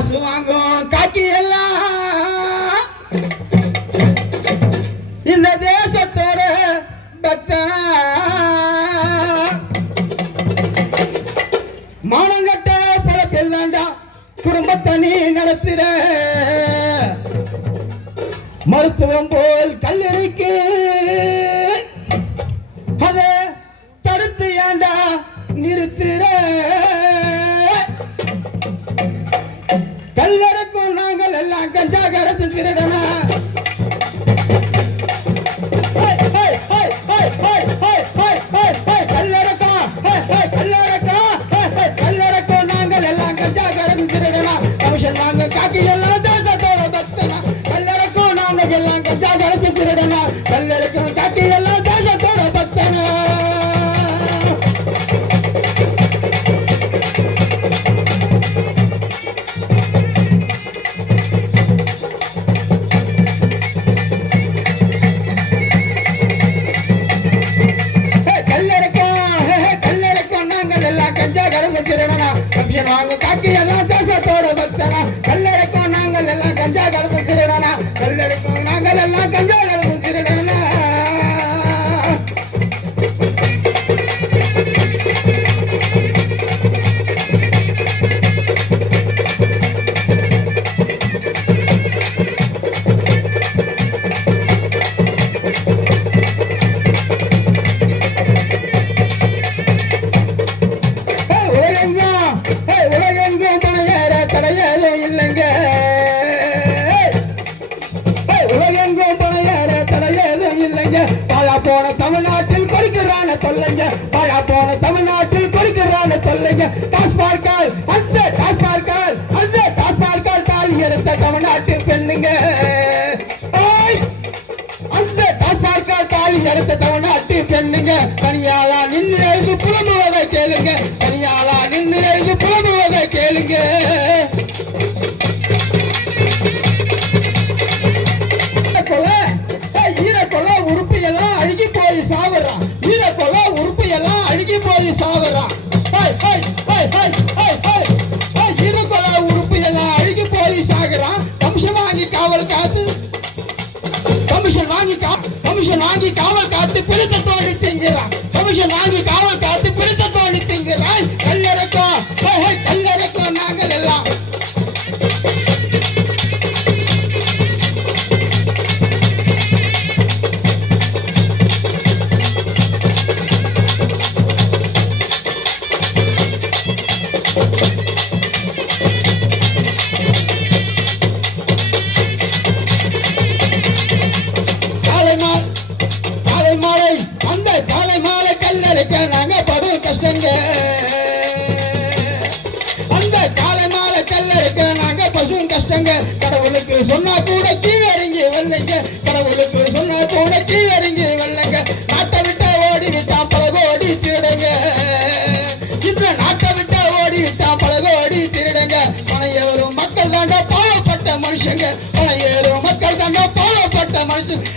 காசு வாங்கும் காக்கி எல்லாம் இந்த தேசத்தோட பக்தனா மானங்கட்ட பழக்கெல்லாண்டா குடும்பத்தை நீ நடத்துற மருத்துவம் போல் கல்லறைக்கு அதை தடுத்து ஏண்டா நிறுத்துற கல்லறைக்கும் நாங்கள் எல்லாம் கஞ்சா கருத்து திருடனா காக்கி எல்லாம் தேசத்தோட பக்தனா கல்லறைக்கும் நாங்க எல்லாம் கஞ்சா கரைச்சு திருடனா கல்லறைக்கும் காக்கி எல்லாம் தேசத்தோட பக்தனா கல்லறைக்கும் நாங்கள் எல்லாம் கஞ்சா கரைச்சு திருடனா கமிஷன் வாங்க காக்கி எல்லாம் தேசத்தோட பக்தனா கல்லறைக்கும் நாங்கள் எல்லாம் கஞ்சா கலந்து திருடனா கல்லறைக்கும் நாங்கள் எல்லாம் கஞ்சா கலந்து திருடனா போன தமிழ்நாட்டில் கொடுக்கிறான தொல்லைங்க பாழா போன தமிழ்நாட்டில் கொடுக்கிறான தொல்லைங்க டாஸ்மார்க்கால் தாலி எடுத்த தமிழ்நாட்டு பெண்ணுங்க அந்த டாஸ்மார்க்கால் தாலி எடுத்த தமிழ்நாட்டு பெண்ணுங்க தனியாளா நின்று எழுது புலம்புவதை கேளுங்க தனியாளா நின்று எழுது புலம்புவதை கேளுங்க சாவறான் ஈரக்கொள்ள உறுப்பு எல்லாம் அழுகி போய் சாவறான் ஈரக்கொள்ள உறுப்பு எல்லாம் அழுகி போய் சாகுறான் கமிஷன் வாங்கி காவல் காத்து பிடித்த தோண்டி திங்கிறான் கமிஷன் வாங்கி காவல் காத்து பிடித்த தோண்டி திங்கிறான் கல்லறைக்கும் நாங்கள் எல்லாம் நாங்க படும் கஷ்டங்க அந்த காலை மாலை கல்லறைக்க நாங்க பசுவும் கஷ்டங்க கடவுளுக்கு சொன்னா கூட கீழடங்கி வரலைங்க கடவுளுக்கு சொன்னா கூட கீழடங்கி வரலைங்க நாட்டை விட்ட ஓடி விட்டான் பல கோடி திருடுங்க இந்த நாட்டை விட்ட ஓடி விட்டான் பல கோடி திருடுங்க பணையேறும் மக்கள் தாண்டா பாவப்பட்ட மனுஷங்க பணையேறும் மக்கள் தாண்டா பாவப்பட்ட மனுஷங்க